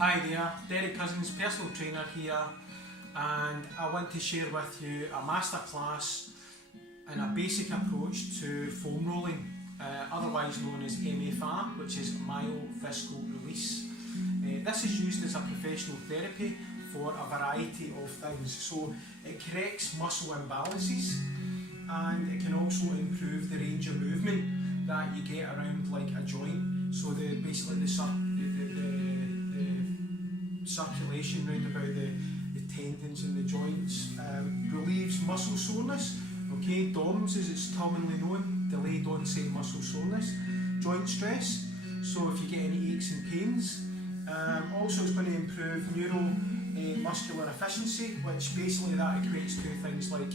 Hi there, Deryck Cozens, personal trainer here, and I want to share with you a masterclass in a basic approach to foam rolling, otherwise known as MFR, which is myofascial release. This is used as a professional therapy for a variety of things. So it corrects muscle imbalances, and it can also improve the range of movement that you get around like a joint. So basically the circulation round about the tendons and the joints, relieves muscle soreness. Okay, DOMS as it's commonly known, delayed onset muscle soreness, joint stress. So if you get any aches and pains, also it's going to improve neuromuscular efficiency, which basically that equates to things like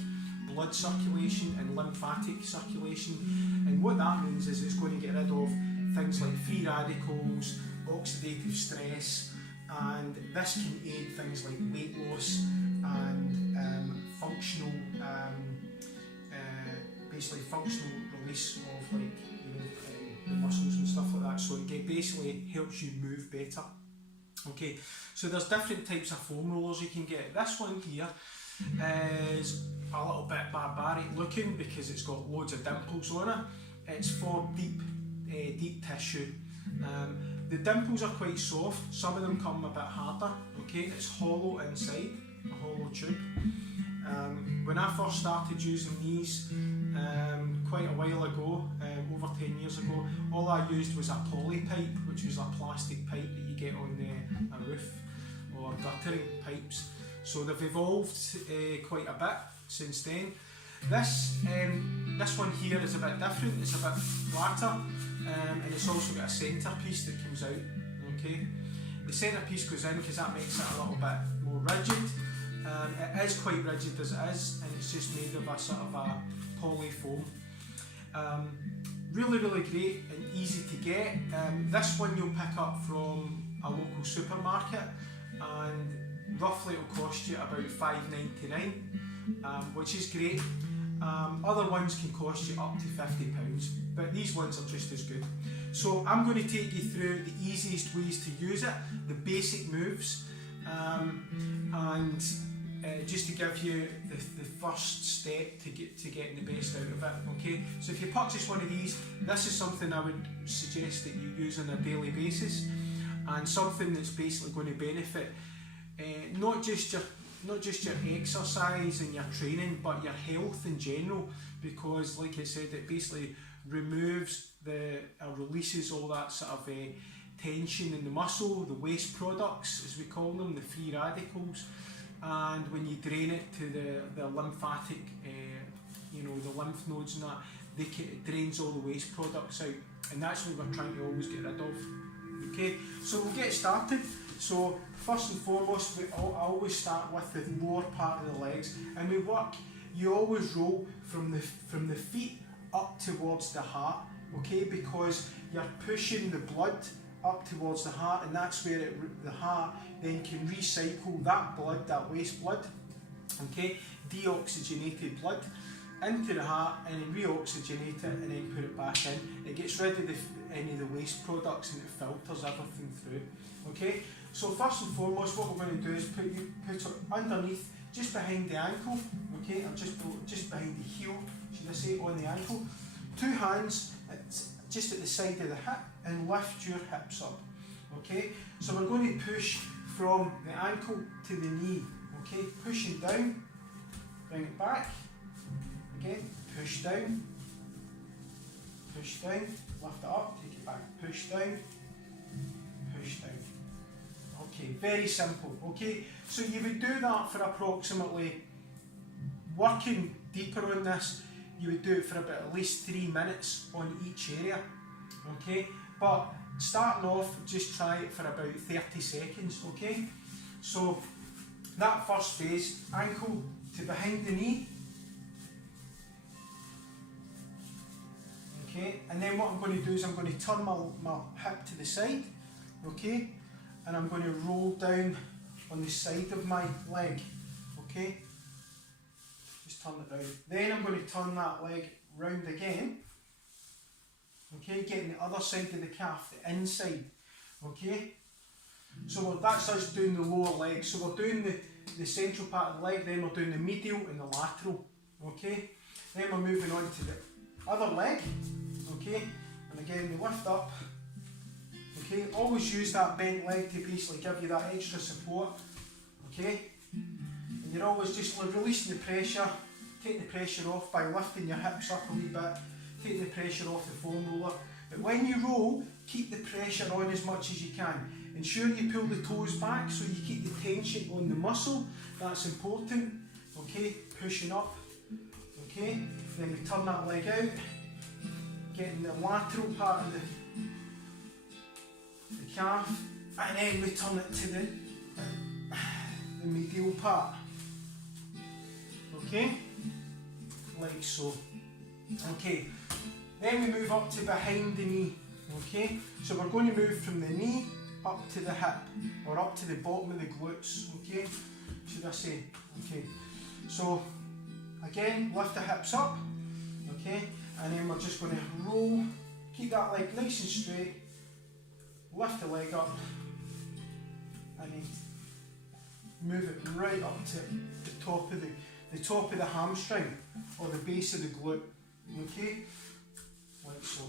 blood circulation and lymphatic circulation. And what that means is it's going to get rid of things like free radicals, oxidative stress, and this can aid things like weight loss and functional, basically functional release of the muscles and stuff like that. So it basically helps you move better. Okay, so there's different types of foam rollers you can get. This one here is a little bit barbaric looking because it's got loads of dimples on it. It's for deep tissue. The dimples are quite soft, some of them come a bit harder. Okay, it's hollow inside, a hollow tube. When I first started using these quite a while ago, over 10 years ago, all I used was a poly pipe, which was a plastic pipe that you get on a roof, or guttering pipes. So they've evolved quite a bit since then. This one here is a bit different, it's a bit flatter, and it's also got a centrepiece that comes out. Okay, the centrepiece goes in because that makes it a little bit more rigid. It is quite rigid as it is, and it's just made of a sort of a poly foam. Really great and easy to get. This one you'll pick up from a local supermarket, and roughly it'll cost you about $5.99, which is great. Other ones can cost you up to £50, but these ones are just as good. So I'm going to take you through the easiest ways to use it, the basic moves, and just to give you the first step to getting the best out of it. Okay, so if you purchase one of these, this is something I would suggest that you use on a daily basis, and something that's basically going to benefit not just your exercise and your training, but your health in general, because like I said, it basically removes releases all that sort of tension in the muscle, the waste products as we call them, the free radicals, and when you drain it to the lymphatic, the lymph nodes and that, it drains all the waste products out, and that's what we're trying to always get rid of. Okay, so we'll get started. So first and foremost, I always start with the lower part of the legs, and you always roll from the feet up towards the heart, okay, because you're pushing the blood up towards the heart, and that's where the heart then can recycle that blood, that waste blood, okay, deoxygenated blood, into the heart, and then reoxygenate it and then put it back in. It gets rid of any of the waste products, and it filters everything through. Okay, so first and foremost, what we're going to do is put it underneath, just behind the ankle, okay, or just behind the heel, should I say, on the ankle. Two hands just at the side of the hip, and lift your hips up. Okay, so we're going to push from the ankle to the knee. Okay, pushing down, bring it back. Again, push down, lift it up, take it back, push down. Okay, very simple. Okay, so you would do that for approximately, working deeper on this, you would do it for about at least 3 minutes on each area. Okay, but starting off, just try it for about 30 seconds. Okay, so that first phase, ankle to behind the knee. Okay, and then what I'm going to do is I'm going to turn my hip to the side, okay, and I'm going to roll down on the side of my leg, okay, just turn it round. Then I'm going to turn that leg round again, okay, getting the other side of the calf, the inside, okay, So that's us doing the lower leg. So we're doing the central part of the leg, then we're doing the medial and the lateral. Okay? Then we're moving on to the other leg. Okay? And again, we lift up. Okay? Always use that bent leg to basically give you that extra support. Okay? And you're always just releasing the pressure, take the pressure off by lifting your hips up a wee bit, take the pressure off the foam roller. But when you roll, keep the pressure on as much as you can. Ensure you pull the toes back so you keep the tension on the muscle. That's important. Okay, pushing up. Okay, then we turn that leg out, getting the lateral part of the calf, and then we turn it to the medial part. Okay, like so. Okay, then we move up to behind the knee. Okay, so we're going to move from the knee up to the hip, or up to the bottom of the glutes. Okay, should I say? Okay, so again, lift the hips up. Okay, and then we're just going to roll, keep that leg nice and straight, lift the leg up, and then move it right up to the top of the hamstring, or the base of the glute. Okay, like so.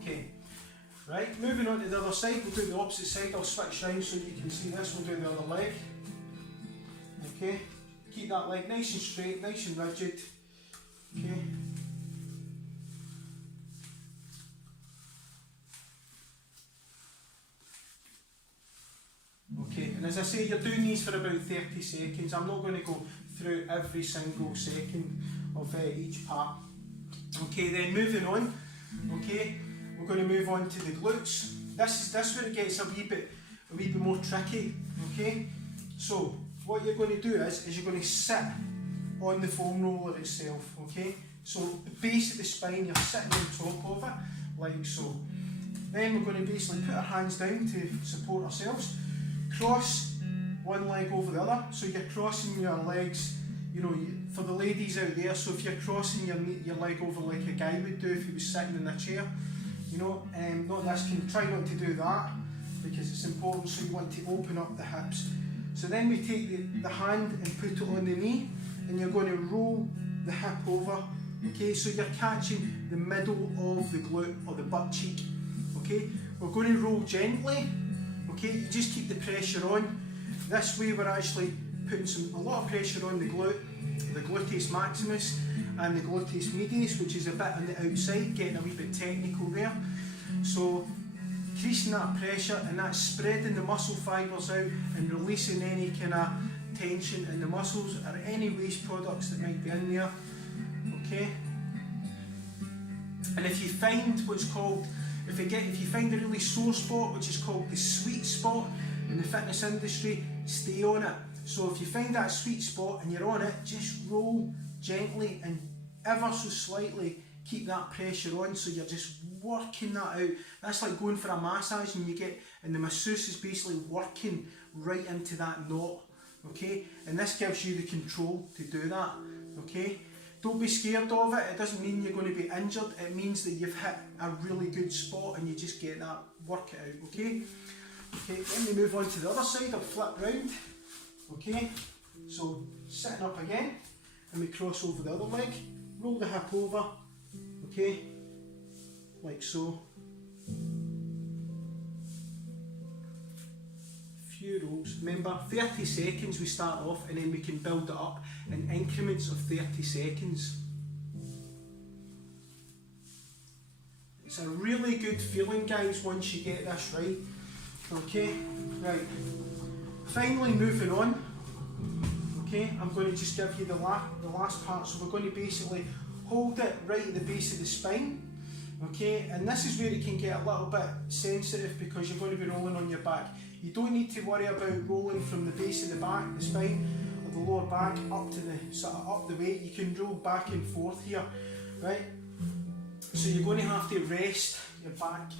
Okay, right, moving on to the other side, we'll do the opposite side. I'll switch round so you can see this. We'll do the other leg. Okay, keep that leg nice and straight, nice and rigid. Okay. Okay, and as I say, you're doing these for about 30 seconds. I'm not going to go through every single second of each part. Okay, then moving on. Okay, we're going to move on to the glutes. This is where it gets a wee bit more tricky. Okay, so what you're going to do is you're going to sit on the foam roller itself. Okay, so the base of the spine, you're sitting on top of it, like so. Then we're going to basically put our hands down to support ourselves. Cross one leg over the other, so you're crossing your legs, you know, for the ladies out there, so if you're crossing your leg over like a guy would do if he was sitting in a chair, you know, try not to do that, because it's important, so you want to open up the hips. So then we take the hand and put it on the knee, and you're going to roll the hip over, okay, so you're catching the middle of the glute or the butt cheek, okay. We're going to roll gently. Okay, you just keep the pressure on. This way we're actually putting a lot of pressure on the gluteus maximus and the gluteus medius, which is a bit on the outside, getting a wee bit technical there. So increasing that pressure, and that's spreading the muscle fibres out and releasing any kind of tension in the muscles or any waste products that might be in there. Okay, and if you find if you find a really sore spot, which is called the sweet spot in the fitness industry, stay on it. So if you find that sweet spot and you're on it, just roll gently and ever so slightly keep that pressure on, so you're just working that out. That's like going for a massage and the masseuse is basically working right into that knot, okay? And this gives you the control to do that, okay? Don't be scared of it. It doesn't mean you're going to be injured. It means that you've hit a really good spot and you just get that, work it out, okay? Okay, then we move on to the other side. I'll flip round, okay? So, sitting up again, and we cross over the other leg, roll the hip over, okay? Like so. Few rolls. Remember, 30 seconds we start off, and then we can build it up in increments of 30 seconds. It's a really good feeling, guys, once you get this right. Okay, right. Finally moving on. Okay, I'm going to just give you the last part. So we're going to basically hold it right at the base of the spine. Okay, and this is where it can get a little bit sensitive because you're going to be rolling on your back. You don't need to worry about rolling from the base of the back, the spine, or the lower back up to the sort of up the weight. You can roll back and forth here, right? So you're going to have to rest your back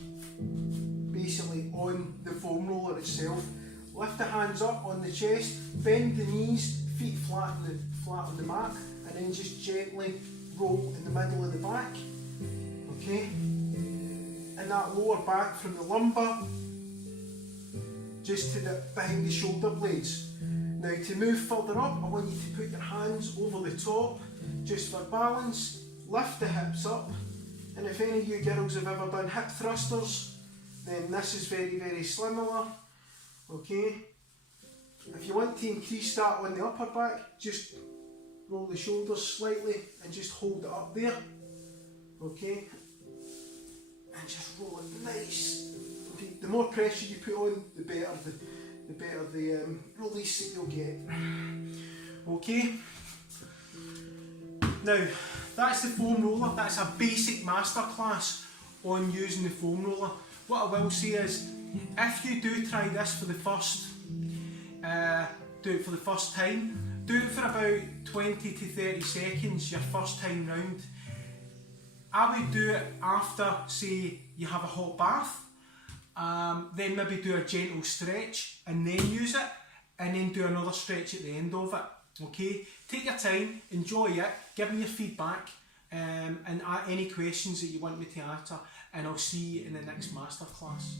basically on the foam roller itself. Lift the hands up on the chest, bend the knees, feet flat on the mat, and then just gently roll in the middle of the back, okay, and that lower back from the lumbar just to the behind the shoulder blades. Now to move further up, I want you to put your hands over the top just for balance, lift the hips up, and if any of you girls have ever done hip thrusters, then this is very, very similar, okay. If you want to increase that on the upper back, just roll the shoulders slightly and just hold it up there, okay, and just roll it nice. Okay. The more pressure you put on, the better the release that you'll get. Okay. Now that's the foam roller. That's a basic masterclass on using the foam roller. What I will say is, if you do try this for the first time, do it for about 20 to 30 seconds your first time round. I would do it after, say, you have a hot bath, then maybe do a gentle stretch and then use it, and then do another stretch at the end of it. Okay, take your time, enjoy it, give me your feedback, and any questions that you want me to answer, and I'll see you in the next masterclass.